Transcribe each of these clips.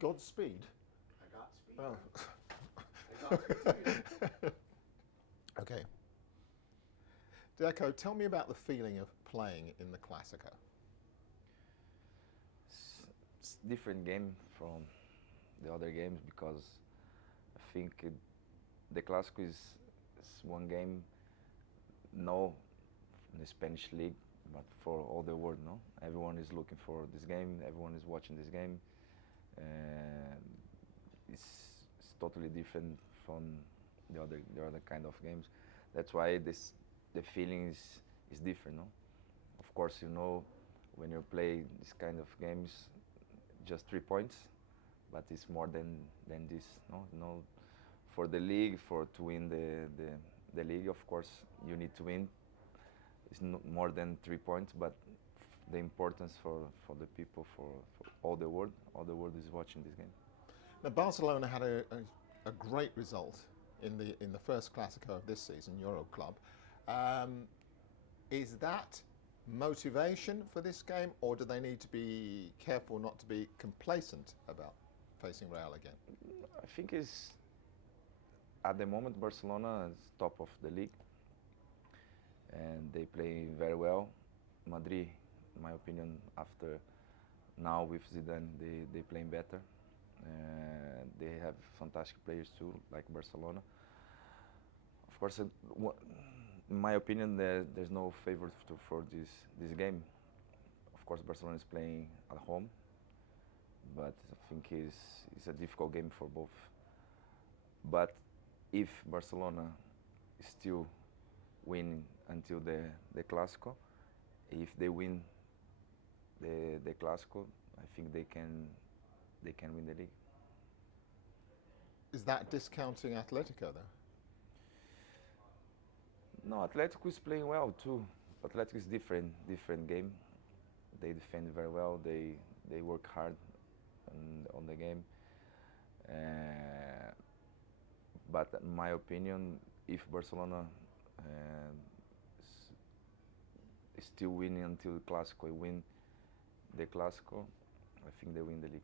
Godspeed. I got speed. Oh. I got speed too. Okay. DECO, tell me about the feeling of playing in the Classico. It's different game from the other games because I think the Clásico is one game, no, in the Spanish league, but for all the world, no. Everyone is looking for this game. Everyone is watching this game. And it's totally different from the other kind of games. That's why the feeling is different, no. Of course, you know, when you play this kind of games, just 3 points, but it's more than this, no. No, for the league, for to win the league, of course, you need to win. It's more than 3 points, but the importance for the people, for all the world is watching this game. Now, Barcelona had a great result in the first Classico of this season, Euro Club. Is that motivation for this game, or do they need to be careful not to be complacent about facing Real again? I think is at the moment Barcelona is top of the league, and they play very well. Madrid, in my opinion, after now with Zidane, they playing better. They have fantastic players too, like Barcelona. Of course, in my opinion, there's no favorite for this game. Of course, Barcelona is playing at home, but I think it's a difficult game for both. But if Barcelona is still winning until the Clásico, if they win the Clásico, I think they can win the league. Is that discounting Atletico, though? No, Atletico is playing well too. Atletico is different game. They defend very well. They work hard on the game. But in my opinion, if Barcelona is still winning until the Clásico, win the Clásico, I think they win the league.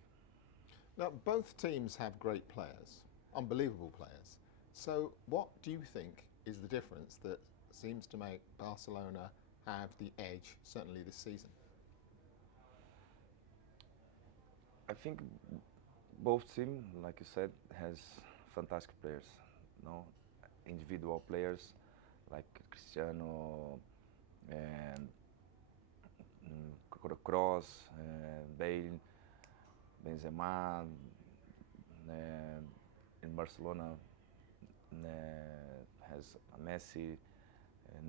Now, both teams have great players, unbelievable players. So what do you think is the difference that seems to make Barcelona have the edge, certainly this season? I think both teams, like you said, has fantastic players. No, individual players like Cristiano and Kroos, Bale, Benzema. In Barcelona has Messi,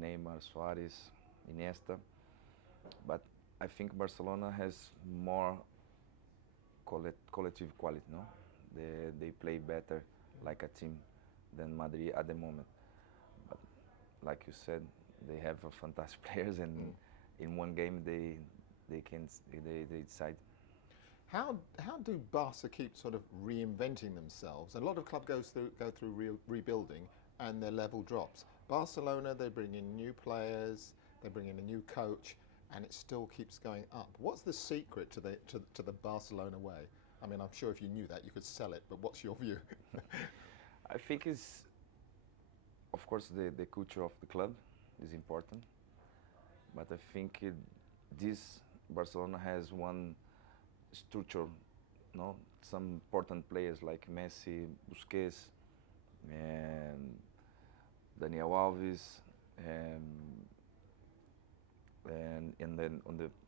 Neymar, Suarez, Iniesta. But I think Barcelona has more collective quality, no? They play better like a team than Madrid at the moment. But like you said, they have fantastic players, and in one game they decide. How do Barca keep sort of reinventing themselves? A lot of clubs go through rebuilding and their level drops. Barcelona, they bring in new players, they bring in a new coach, and it still keeps going up. What's the secret to the Barcelona way? I mean, I'm sure if you knew that, you could sell it, but what's your view? I think it's, of course, the culture of the club is important, but I think this Barcelona has one structure, no? Some important players like Messi, Busquets, and Daniel Alves, and then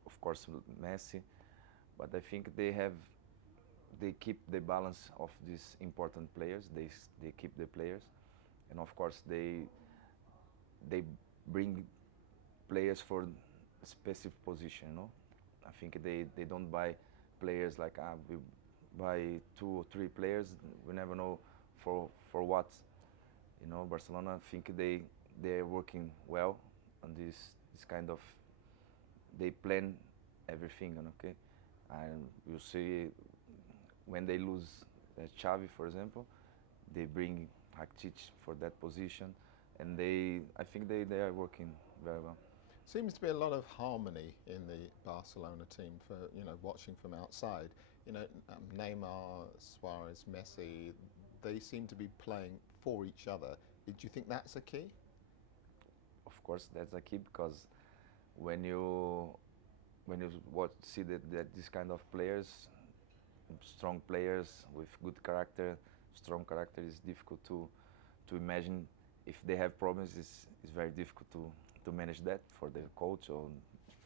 of course Messi. But I think they keep the balance of these important players. They keep the players, and of course they bring players for a specific position. No, I think they don't buy players like we buy 2 or 3 players. We never know for what. You know, Barcelona, I think they're working well on this kind of. They plan everything, okay, and you see when they lose Xavi, for example, they bring Rakitic for that position, and I think they are working very well. Seems to be a lot of harmony in the Barcelona team for watching from outside. you know, Neymar, Suarez, Messi, they seem to be playing for each other. Do you think that's a key? Of course, that's a key because when you see that this kind of players, strong players with good character, strong character is difficult to imagine. If they have problems, it's very difficult to manage that for the coach or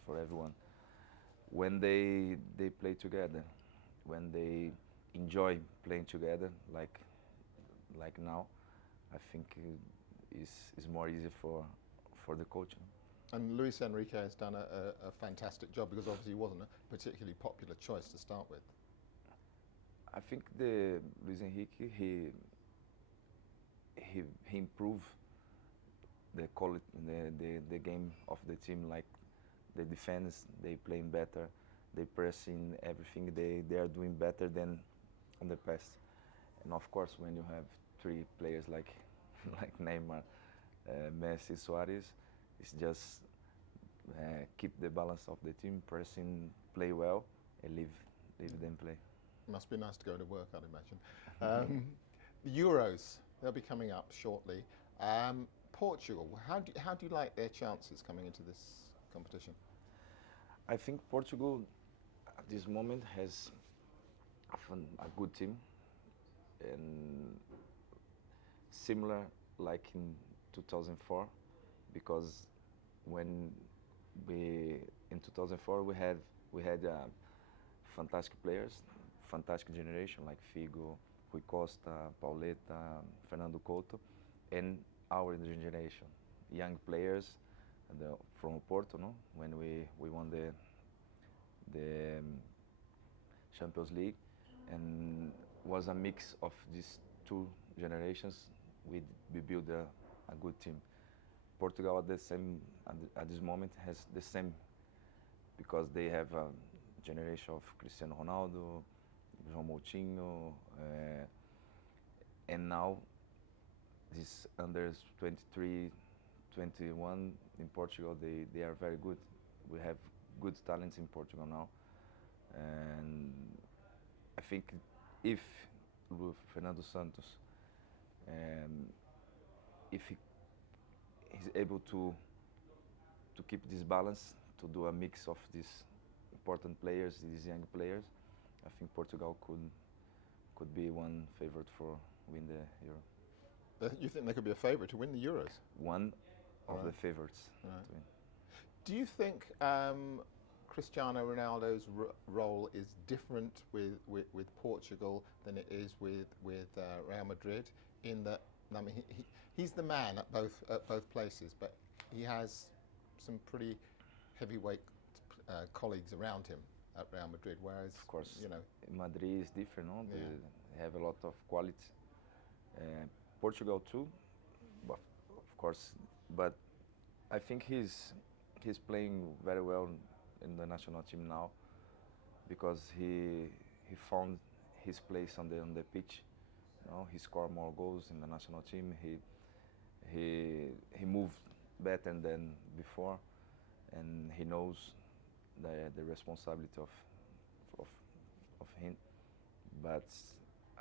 for everyone. When they play together, when they enjoy playing together, like now, I think is more easy for the coach. And Luis Enrique has done a fantastic job because obviously he wasn't a particularly popular choice to start with. I think the Luis Enrique he improved the quality the game of the team, like the defense they playing better, they pressing everything, they are doing better than on the past. And of course when you have three players like like Neymar, Messi, Suarez, it's just keep the balance of the team, pressing, play well, and leave them play. Must be nice to go to work, I'd imagine. The Euros, they'll be coming up shortly. Portugal, how do you like their chances coming into this competition? I think Portugal at this moment has a good team, and similar like in 2004, because when we in 2004 we had fantastic players, fantastic generation like Figo, Rui Costa, Pauleta, Fernando Couto, and our generation, young players from Porto, no? When we won the Champions League, and was a mix of these two generations. We built a good team. Portugal at the same at this moment has the same, because they have a generation of Cristiano Ronaldo, João Moutinho, and now this under 23, 21 in Portugal, they are very good. We have good talents in Portugal now, and I think if with Fernando Santos, if he's able to keep this balance, to do a mix of these important players, these young players, I think Portugal could be one favorite for win the Euro. You think they could be a favourite to win the Euros? One of Right. the favorites Right. to win. Do you think Cristiano Ronaldo's role is different with Portugal than it is with Real Madrid? In that, I mean, he's the man at both places, but he has some pretty heavyweight colleagues around him at Real Madrid. Whereas, Of course, you know, Madrid is different, no? Yeah. They have a lot of quality. Portugal too, but of course. But I think he's playing very well in the national team now, because he found his place on the pitch. You know, he scored more goals in the national team. He moved better than before, and he knows the responsibility of him. But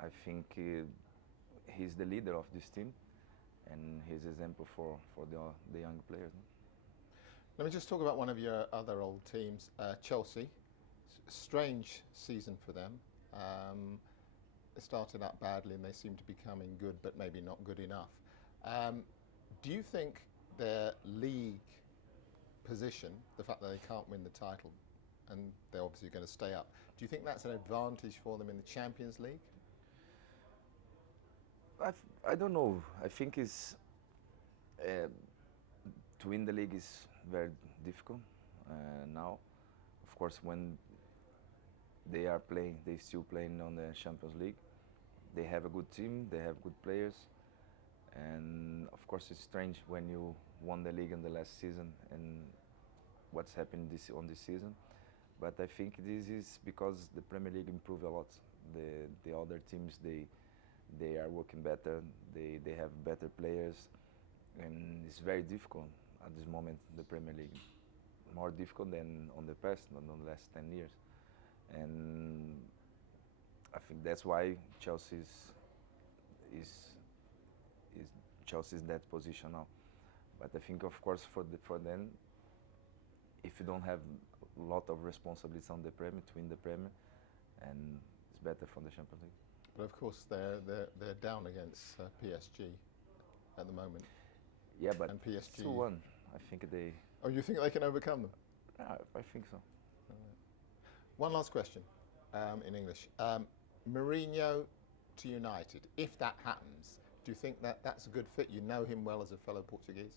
I think he's the leader of this team, and he's an example for the young players. No? let me just talk about one of your other old teams, Chelsea. Strange season for them. They started out badly and they seem to be becoming good, but maybe not good enough. Do you think their league position, the fact that they can't win the title, and they're obviously going to stay up, do you think that's an advantage for them in the Champions League? I don't know. I think it's to win the league is very difficult now. Of course, when they still playing on the Champions League. They have a good team, they have good players, and of course it's strange when you won the league in the last season and what's happened on this season. But I think this is because the Premier League improved a lot. The other teams they are working better, they have better players, and it's very difficult at this moment, the Premier League. More difficult than on the past, than on the last 10 years. And think that's why is Chelsea's that position now. But I think, of course, for them, if you don't have a lot of responsibilities on the Premier, to win the Premier, and it's better for the Champions League. But of course, they're down against PSG at the moment. Yeah, but And PSG 2-1. I think they. Oh, you think they can overcome them? Yeah, I think so. One last question in English. Mourinho to United, if that happens, do you think that that's a good fit? You know him well as a fellow Portuguese.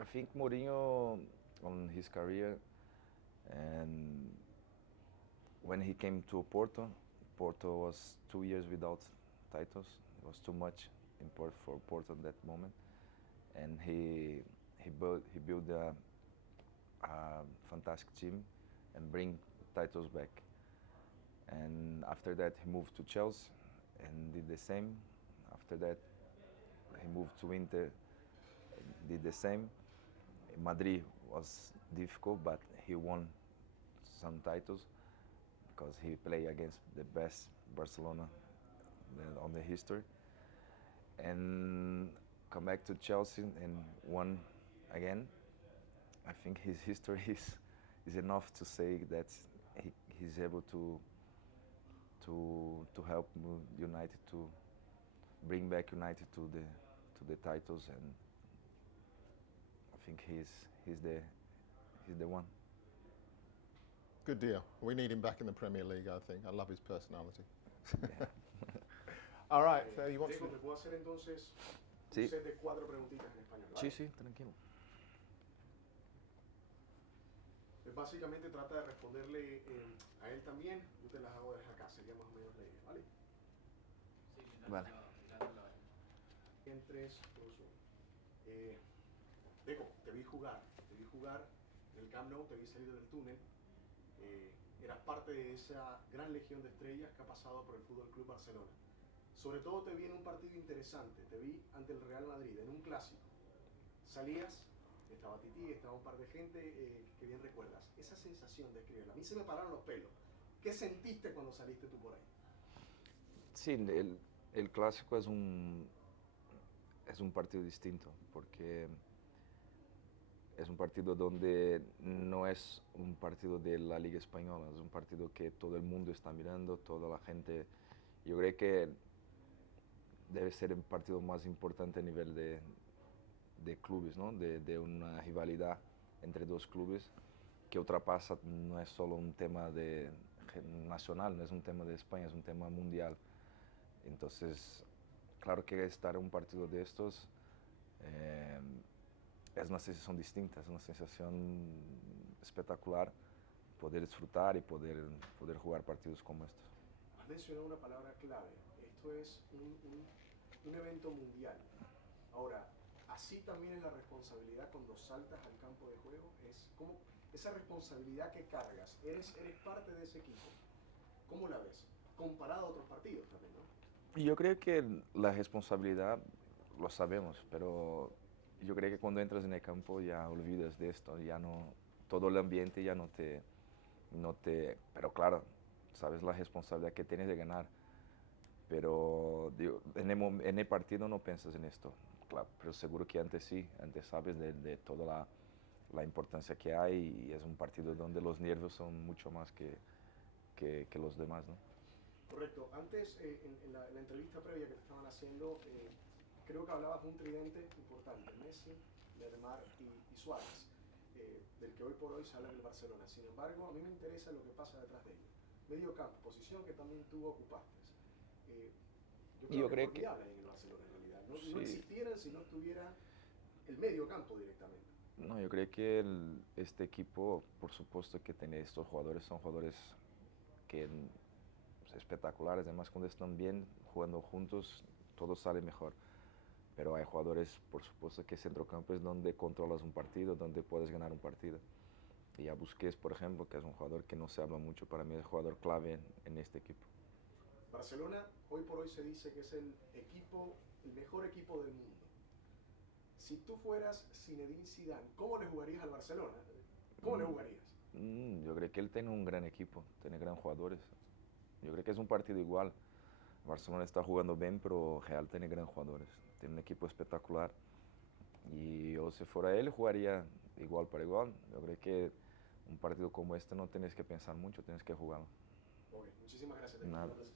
I think Mourinho, on his career, and when he came to Porto was 2 years without titles. It was too much for Porto at that moment, and he built a fantastic team and bring titles back. And after that, he moved to Chelsea and did the same. After that, he moved to Inter, did the same. Madrid was difficult, but he won some titles because he played against the best Barcelona on the history. And come back to Chelsea and won again. I think his history is enough to say that he's able to help United to bring back United to the titles, and I think he's the one. Good deal. We need him back in the Premier League, I think. I love his personality. Yeah. All right, so you want Deco, to... ¿te puedo hacer entonces Sí. un set de 4 preguntitas en español? ¿Vale? Sí, tranquilo. Pues básicamente trata de responderle a él también. Yo te las hago desde acá, sería más o menos la idea, ¿vale? Vale. En 3, 2, 1. Deco, te vi jugar en el Camp Nou, te vi salir del túnel. Eras parte de esa gran legión de estrellas que ha pasado por el Fútbol Club Barcelona. Sobre todo te vi en un partido interesante, te vi ante el Real Madrid, en un clásico. Salías, estaba Titi, estaba un par de gente que bien recuerdas. Esa sensación de escribirla, a mí se me pararon los pelos. ¿Qué sentiste cuando saliste tú por ahí? Sí, el clásico es un partido distinto, porque es un partido donde no es un partido de la Liga Española, es un partido que todo el mundo está mirando, toda la gente. Yo creo que debe ser el partido más importante a nivel de clubes, ¿no? De una rivalidad entre dos clubes que ultrapasa, no es solo un tema nacional, no es un tema de España, es un tema mundial. Entonces, claro que estar en un partido de estos es una sensación distinta, es una sensación espectacular poder disfrutar y poder jugar partidos como estos. Has mencionado una palabra clave. Esto es un evento mundial. Ahora, así también es la responsabilidad cuando saltas al campo de juego. Es como esa responsabilidad que cargas. Eres parte de ese equipo. ¿Cómo la ves? Comparado a otros partidos también, ¿no? Yo creo que la responsabilidad lo sabemos, pero yo creo que cuando entras en el campo ya olvidas de esto, ya no, todo el ambiente ya no te, pero claro, sabes la responsabilidad que tienes de ganar, pero digo, en el partido no piensas en esto, claro, pero seguro que antes sí, antes sabes de toda la importancia que hay, y es un partido donde los nervios son mucho más que los demás, ¿no? Correcto. Antes, en la entrevista previa que te estaban haciendo, creo que hablabas de un tridente importante, Messi, Neymar y Suárez, del que hoy por hoy se habla en el Barcelona. Sin embargo, a mí me interesa lo que pasa detrás de ellos. Medio campo, posición que también tú ocupaste. Yo creo que formidable en el Barcelona en realidad. No, sí. No existieran si no estuviera el medio campo directamente. No, yo creo que este equipo, por supuesto que tiene estos jugadores, son jugadores que espectaculares, además cuando están bien jugando juntos todo sale mejor, pero hay jugadores, por supuesto, que centrocampo es donde controlas un partido, donde puedes ganar un partido, y a Busquets, por ejemplo, que es un jugador que no se habla mucho, para mí es el jugador clave en este equipo. Barcelona hoy por hoy se dice que es el mejor equipo del mundo. Si tú fueras Zinedine Zidane, ¿cómo le jugarías al Barcelona? ¿Cómo le jugarías? Yo creo que él tiene un gran equipo, tiene grandes jugadores. Yo creo que es un partido igual. Barcelona está jugando bien, pero Real tiene grandes jugadores. Tiene un equipo espectacular. Y yo, si fuera él, jugaría igual para igual. Yo creo que un partido como este no tienes que pensar mucho, tienes que jugarlo. Ok, muchísimas gracias. Nada.